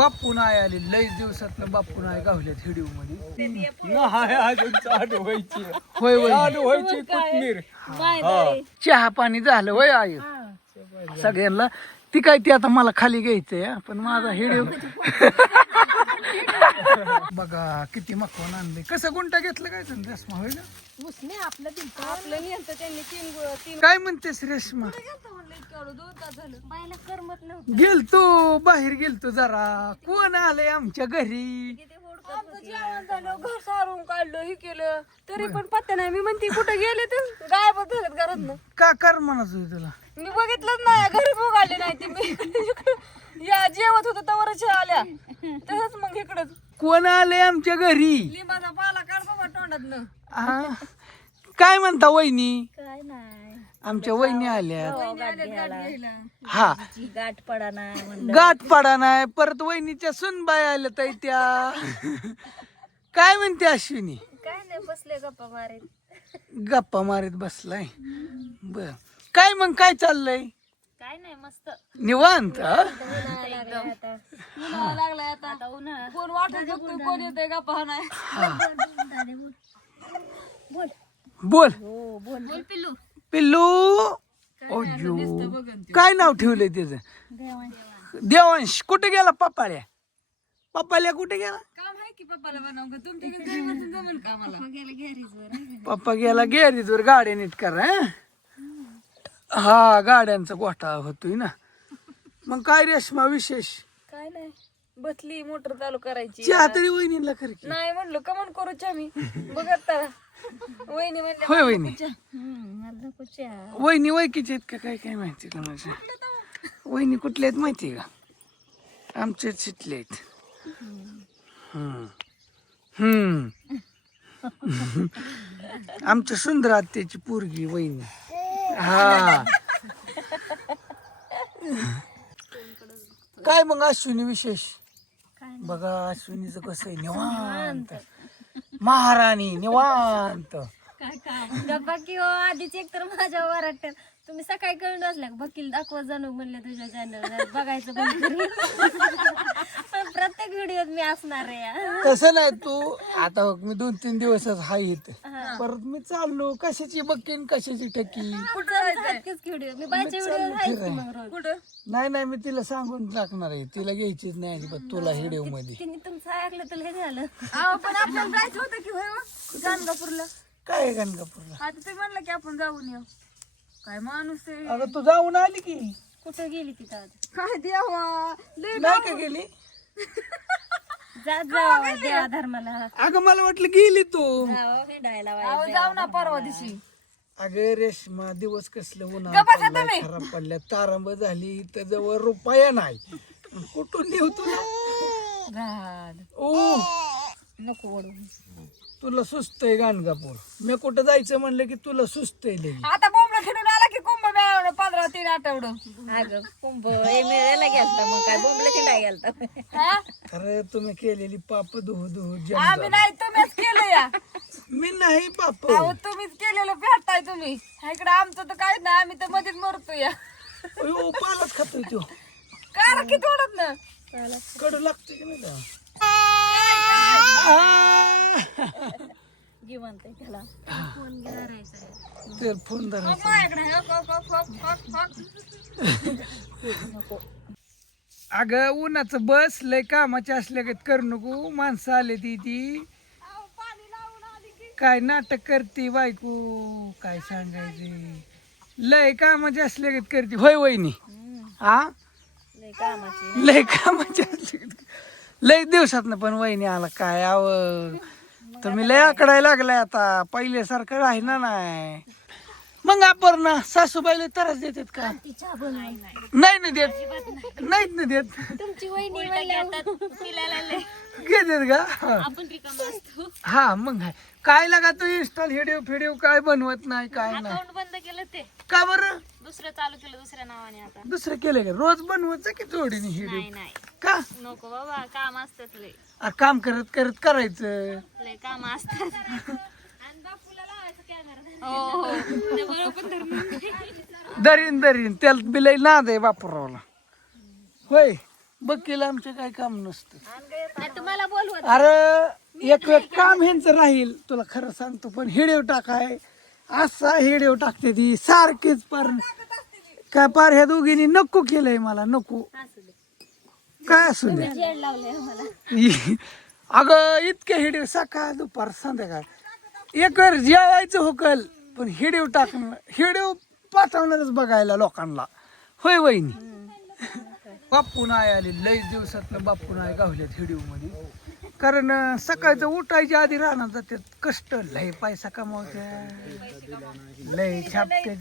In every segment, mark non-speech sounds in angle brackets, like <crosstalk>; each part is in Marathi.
बाप्पू नाही आले लय दिवसात बाप्पू नाही गावल्यात हिडिओ मध्ये नाही अजून चालू व्हायची. होय होय. चालू व्हायची कोथमीर. चहा पाणी झालं होय आई? सगळ्यांना. ती काय ती आता मला खाली घ्यायचंय हा. पण माझा हिडिओ बघा किती मकवान आणले कसं गुंटा घेतलं काय तुम्ही रेश्मा होय ना? उसने आपलं त्यांनी तीन काय म्हणतेस रेश्मा? गेलतो झालं. बायला करमत नव्हतं. बाहेर गेलतो जरा. कोण आलंय आमच्या घरी? आमचं जेवण झालं घर सारून काढलं हे केलं. तरी पण पत्ता नाही मी म्हणते कुठे गेले तर गायब झालेत घरात का कर म्हणत होती तुला? मी बघितलंच नाही घरी उघडले नाही ते मी. <laughs> या जेवत होतं तवरच आल्या. तसंच मग इकडं कोण आलंय आमच्या घरी? लिंबाचा पाला काढ बाबा तोंडात आ? काय म्हणता वहिनी? काय नाही. आमच्या वहिनी आल्या घ्यायला. हा. गाठ पडा नाही म्हणलं. गाठ पडा नाही परत वहिनीच्या सुनबाई आल्या ताई त्या काय म्हणते अश्विनी? काय नाही बसले गप्पा मारीत. गप्पा मारीत बसलाय. बर. काय मग काय चाललंय? काय नाही मस्त. निवांत हा? उन्हाळा लागलाय आता. आता उन्हाळा. कोण वाटत बघतोय कोण येतंय का पहा नाही बोल. बोल. हो बोल. बोल पिल्लू. पिल्लू? ओजो काय नाव ठेवलंय त्याचं? देवांश. कुठे गेला पप्पाळ्या पप्पाल्या कुठे गेला? काम आहे की पप्पाला बनव तुमच्या घरी बसून जमेल का आम्हाला? गेले गॅरेजवर पप्पा गेला गॅरेजवर गाड्या नीट कर हं? हा गाड्यांचा गोठा होतोय ना. मग काय रेशमा विशेष? काय नाही. बसली मोटर चालू करायची. चहा तरी वहिनीला कर की. नाही म्हणलं कमन करू चा मी? बघत तारा वहिनी म्हणले होय वहिनी. मला नको चहा. वहिनी वैकीचे आहेत का? काय काय माहिती कोणाच्या वहिनी कुठल्या आहेत माहिती का? आमचे चितले आहेत. हम्म. हम्म. आमच्या सुंदर आत्याची पोरगी वहिनी. हा. काय मग अश्विनी विशेष? बघा अश्विनीचं कसं आहे निवांत. महाराणी निवांत. गप्पा की हो आधीच एक तर माझ्या वराट्यात तुम्ही सकाळी कळून असल्या वकील दाखवत जाणू म्हणलं तुझ्या चॅनल बघायचं बंद करून. पण प्रत्येक व्हिडिओत मी असणार आहे तसं नाही तू आता बघ, मी दोन तीन दिवसच हाय इथं. परत मी चाललो कशाची बक्कीन कशाची टकी व्हिडिओ. मी बायच्या व्हिडिओ आहेच की मग रोज. कुठं? नाही नाही मी तिला सांगून टाकणार आहे. तिला घ्यायचीच नाही अजिबात तुला हिडिओ मध्ये. तिने तुमचं ऐकलं तर हे झालं. अहो पण आपल्याला जायचं होतं की होय हो? गाणगापूरला. काय आहे गणगापूरला? आता तुम्ही म्हणलं की आपण जाऊन येऊ. काय माणूस आहे? अगं तू जाऊन आली की. कुठं गेली तिथं आज काय देवा? लय नाही का गेली? <laughs> जात जावा देवा धर्माला अगं मला वाटलं गेली तू. अहो जाऊ ना परवा दिवशी. अगं रेशमा दिवस कसले उन्हा खराब पडल्या तारांब झाली तर जवळ रुपया नाही. कुठून नेऊ तुला? घाल ओ नको ओढू. तुला सुस्त आहे गाणगापूर. मी कुठं जायचं म्हणलं की तुला सुस्त आहे लई. आता बोंबला कुंभ तीन आठवडं अगं कुंभ मेळ्याला गेलता मग काय बोंबला खिंडा गेलता. अरे तुम्ही केलेली पाप दुह दुह आम्ही जम नाही तुम्हीच केलं या. मी नाही पाप. अहो तुम्हीच केलेलं भेटताय तुम्ही. इकडे आमचं तर काहीच नाही आम्ही तर मध्येच मरतो या. अयो, पालच खातोय तो काय किती ओढत ना कडू लागते की नाही त्याला? जिवंत आहे त्याला. फोन तर. अगं उन्हाचं बस लय कामाचे असल्या गत करू नको. माणसं आले ती ती. काय नाटक करते बायको? काय सांगायचे? लय कामाचे असल्या गत करते. होय वहिनी. हा लय कामाची. लय कामाचे असल्या गत लय दिवसात पण वहिनी आला. काय आव तुम्ही लय आकडायला लागलाय आता. पहिल्यासारखं राहिना नाही. मग आपण ना सासूबाईला त्रास देतात का? तिच्या नाही नाही. ना देत. नाहीत ना देत. तुमची वहिनी घेतात का? हा. आपण रिकामा असतो. हा मग काय? काय लागा तू इन्स्टॉल हिडिओ फिडिओ काय बनवत नाही काय नाही. अकाउंट बंद केलं ते. का बरं? दुसरं चालू केलं दुसऱ्या नावाने आता. दुसरं केलं का? रोज बनवायचं की जोडीने हिडिओ? नाही नाही. का? नको बाबा काम असतात लय. अरे काम करत करत करायचं. लय काम असतात. हो हो. ते बरोबर धरून दरीन दरीन. त्याला बिलाई नाद आहे बापरावला होय बकीला आमचं काय काम नसतं. नाही तुम्हाला बोलवत. अरे एक एक काम ह्यांचं राहील. तुला खरं सांगतो पण हिडेव टाकाय. असा हिडेव टाकते ती सारखीच पार काय पार ह्या दोघींनी नको केलंय मला नको. असू. काय असू द्या जेड लावलंय मला <laughs> अगं इतके हिडीव सकाळ दुपार संध्याकाळ. एक वेळ जेवायचं होकल पण हिडीव टाकणं हिडीव पाठवणारच बघायला लोकांना. होय वहिनी? बाप्पू नाही आले लय दिवसात बाप्पू नाही गावल्यात हिडीवमध्ये कारण अं, सकाळचं उठायच्या आधी राहणार जातात. कष्ट लय पैसा कमावत्या लय छापते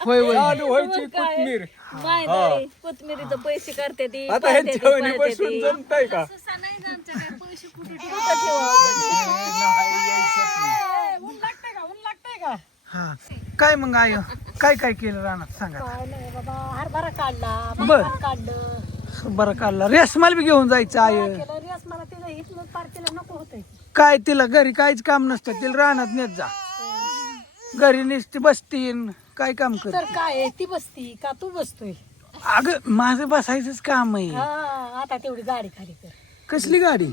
होय होय चालू व्हायची कोथमीर माय कोथमिरीचं पैसे करते ती आता हे जेवणी बसून जमताय का? हा. काय मग आय? काय काय केलं रानात? सांगा. बाबा हरभरा काढला बर. काढलं. बरं काढला. रेसमाल बी घेऊन जायचं आय. केलं रेस मला तिला इथलं पार्टीला नको होतंय. काय तिला घरी काहीच काम नसतं तिला रानात नेत जा. घरी नुसती बसतीन. काय काम कर तर काय आहे, ती बसती का तू बसतोय? अगं माझं बसायचंच काम आहे. हा आता तेवढी गाडी खाली कर. कसली गाडी?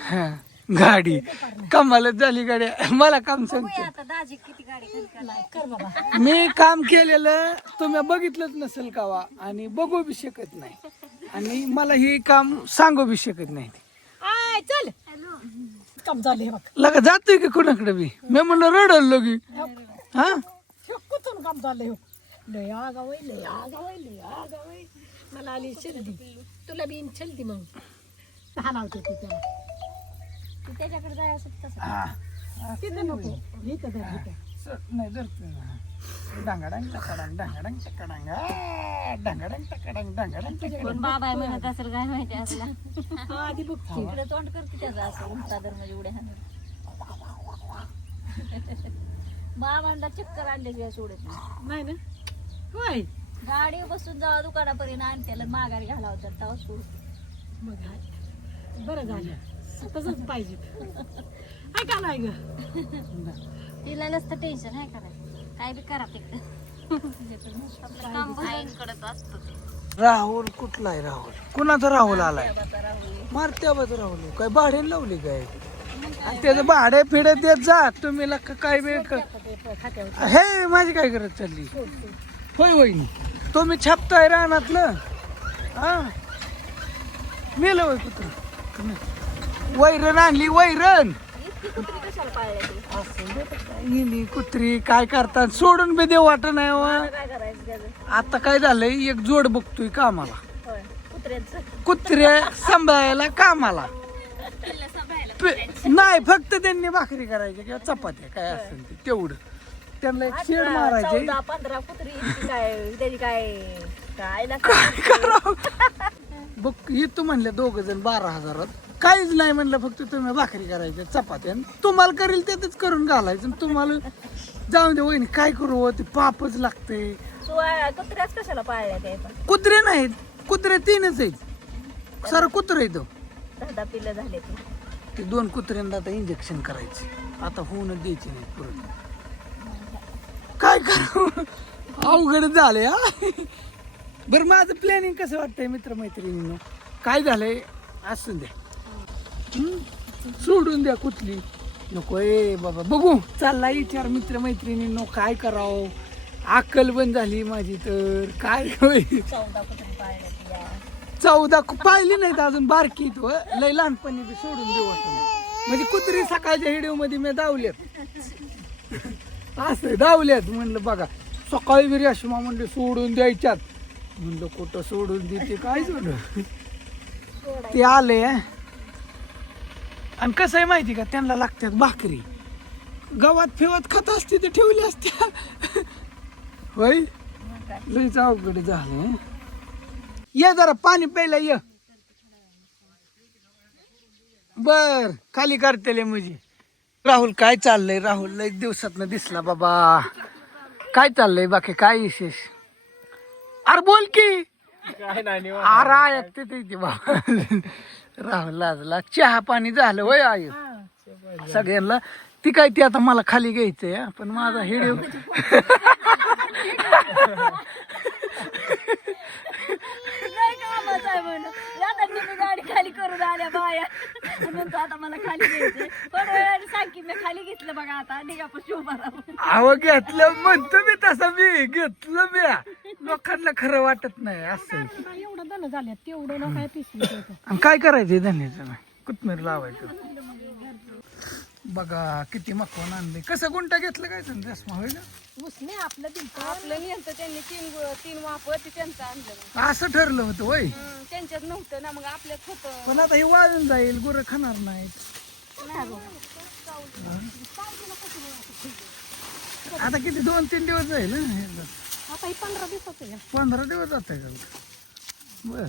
हा गाडी. कमालच झाली गाडी. मला काम सांगते. आता दाजी किती गाडी खाली करणार कर बाबा. मी काम केलेलं तुम्ही बघितलंच नसेल कावा आणि बघू बी शकत नाही. आणि मला हे काम सांगू बी शकत नाही. आय चल. काम झाले बघ. लगा जातोय की कुणाकडे बी? मी म्हणलं रडलो की हा? कुठून काम झालंय हो. लय आगावय लय आगावय लय आगावय मला आली चलदी तुला बी चलदी मग. लहान होते ती त्याला. तू त्याच्याकडे जाय असं तसं. हा. तिथं नको. इथं धर, इथं. स- नाही धरतोय ना. डांगाडांग टकाडांग डांगाडांग टकाडांग आ, डांगाडांग टकाडांग डांगाडांग टकाडांग. पण बाबा आहे म्हणत असेल काय माहिती असला हा, आधी बघ तोंड करते त्याचं असं उंचा दर म्हणजे उड्या हाणून. बाबांना चक्कर आणल्याशिवाय सोडत नाही. नाही ना? होय. गाडी बसून जावा दुकानापर्यंत आणि त्याला माघारी घालावतात तेव्हा सोड. मग हाय. बरं झालं. तसंच पाहिजे. काय का नाही ग. तिला नसतं टेन्शन आहे करायचं काय बी करा ते. राहुल कुठला आहे राहुल? कुणाचा राहुल आलाय? मारत्याबाज राहुल. काय भाडे लावली काय? आणि त्याचं भाडे फिडे देत जा. तुम्ही लक्क काय बी हे माझी काय गरज चालली? होय वहिनी. तुम्ही छापताय रानातलं. हा? मेलं वय कुत्र. वैरण आणली वैरण. इतकी कुत्री काय करतात? सोडून बी देऊ वाटत नाही त्याचं आता काय झालंय? एक जोड बघतोय कामाला. होय कुत्र्यांचं. कुत्रे सांभाळायला कामाला. नाही फक्त त्यांनी भाकरी करायची किंवा चपात्या काय असेल ते तेवढं. त्यांना एक शेड मारायचे. चौदा पंधरा कुत्री इतकी काय त्याची काय बघ इथं म्हणले दोघ जण बारा हजारात. काहीच नाही म्हणलं फक्त तुम्ही भाकरी करायच्या चपात्या. आणि तुम्हाला करेल तेच करून घालायचं. आणि तुम्हाला जाऊन दे वहिनी काय करू हो, ते पापच लागते. सोळा कुत्र्याच कशाला पाळल्या त्या पण कुत्रे नाहीत. कुत्रे तीनच आहेत. सर कुत्रे हो. दहा दहा पिल्लं झाले ते. ते दोन कुत्र्यांना आता इंजेक्शन करायचे. आता होऊन द्यायचे नाही परत. काय करू? अवघड झाले हा? बरं माझं प्लॅनिंग कसं वाटतंय मित्रमैत्रिणींनो? काय झालंय? असू द्या. सोडून द्या कुठली. नको ए बाबा बघू. चालला विचार मित्रमैत्रिणींनो काय करावं? अक्कल बंद झाली माझी तर. काय होईल? चौदा पाहिली नाहीत अजून बारकी तू लय लहानपणी बी सोडून देऊ म्हणजे कुत्री सकाळच्या हिडिओ मध्ये मी धावल्यात. असं धावल्यात म्हणलं बघा. सकाळी बी रेशमा म्हणले सोडून द्यायच्यात. म्हणलं कुठं सोडून देते काय सोडून? ते आले आणि कसं आहे माहिती का त्यांना लागतात भाकरी. गवात फिवत खात असते ते ठेवली असत्या होय? लईच अवघड झालं ये जरा पाणी प्यायला ये. बर खाली करतेले म्हणजे राहुल काय चाललंय? राहुल लय दिवसात दिसला बाबा. काय चाललंय बाकी? काय विशेष? अरे बोल की. ऐकते ते बाबा राहुल लाजला चहा पाणी झालं वय आय सगळ्यांना. ती काय ती आता मला खाली घ्यायचंय. पण माझा हिडिओ आता गाडी खाली करून आल्या बाया. म्हणतो आता मला खाली घ्यायचे की मी खाली घेतलं बघा आता निघा अहो घेतलं म्हणतो मी तसं मी घेतलं मी. लोकांना खरं वाटत नाही असं एवढं धन झालं तेवढं काय करायचं आणि काय धन्याचं लावायचं? बघा किती मकवान आणले. कसं गुंटा घेतलं काय सांग रसमा होईल उसने आपलं दिलतं. आपलं त्यांनी तीन गु- तीन ते त्यांचं आणलं. असं ठरलं होतं वय त्यांच्यात नव्हतं ना मग आपल्यात होतं. पण आता हे वाळून जाईल गुरं खाणार नाहीत. आता किती दोन तीन दिवस जाईल हं? हे. आता हे पंधरा दिवसाचं आहे. पंधरा दिवस जात बर.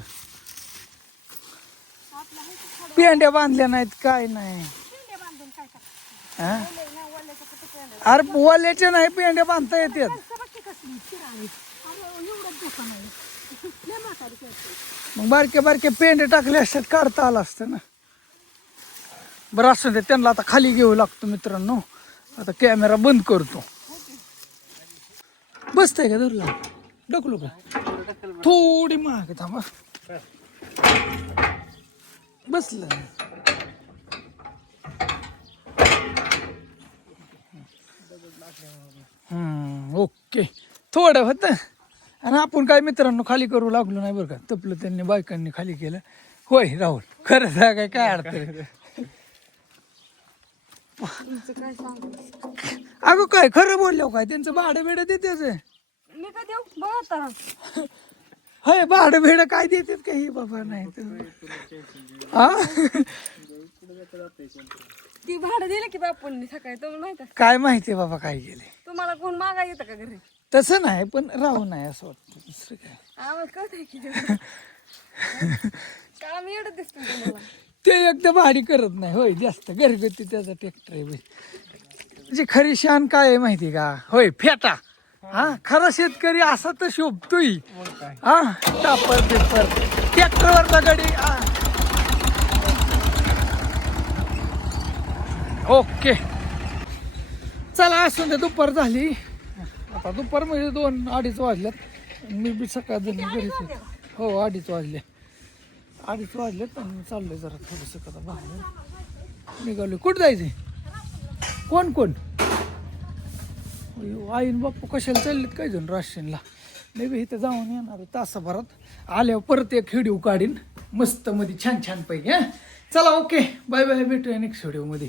पेंड्या बांधल्या नाहीत काय नाही. हा? अरे पोवाल्याचे नाही पेंडे बांधता येतात. मग बारके बारके पेंडे टाकले असतात काढता आलं असतं ना. बरं असं दे त्यांना आता खाली घेऊ लागतो मित्रांनो. आता कॅमेरा बंद करतो. बसतंय का धरला डकलो का? थोडी महाग थांबा. बसलं. हम्म ओके. थोडं होतं. आणि आपण काय मित्रांनो खाली करू लागलो नाही बरं का? तपलं त्यांनी बायकांनी खाली केलं. होय राहुल. खरं सांगाय काय अडचण अगं काय खरं बोललो काय? त्यांचं भाडं बिडं देतेच मी का देऊ? बघ आता. होय भाडं बिडं काय देतात काही बाबा नाही तर. हा ती भाडं दिलं की बापूंनी सकाळी तुम्हाला माहीत आहे काय माहिती बाबा काय गेले तुम्हाला कोण मागा येतं का घरी? तसं नाही पण राहू नाही असं वाटतं. दुसरं काय? आम्हाला कळतंय की <laughs> काम एवढं दिसतं तुम्हाला. ते एकदम भारी करत नाही होय जास्त घरगुती त्याचा ट्रॅक्टर आहे बाई. म्हणजे खरी शान काय आहे माहिती का? होय फेटा. हा खरा शेतकरी असा तर शोभतोय. हा टापर पेपर ट्रॅक्टरवरचा गाडी हा. ओके. चला असून ते दुपार झाली. आता दुपार म्हणजे दोन अडीच वाजल्यात. मी बी सकाळ घरीच हो अडीच वाजले. अडीच वाजलेत आणि चाललंय जरा थोडंसं कदा बाहेर. निघालो कुठं जायचंय? कोण कोण? आईन बाप्पू कशाला चाललेत काय जण राशीनला मी बी इथं जाऊन येणार आहे तासाभरात. आल्यावर परत एक व्हिडिओ काढीन. मस्त मध्ये छान छान पैकी चला ओके. बाय बाय भेटूया नेक्स्ट व्हिडिओमध्ये